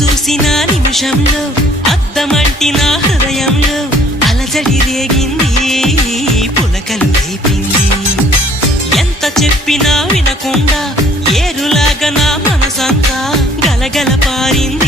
చూసిన నిమిషంలో అద్దమంటి నా హృదయంలో అలజడి రేగింది, పులకలు రేపింది. ఎంత చెప్పినా వినకుండా ఏరులాగా నా మనసంతా గలగల పారింది.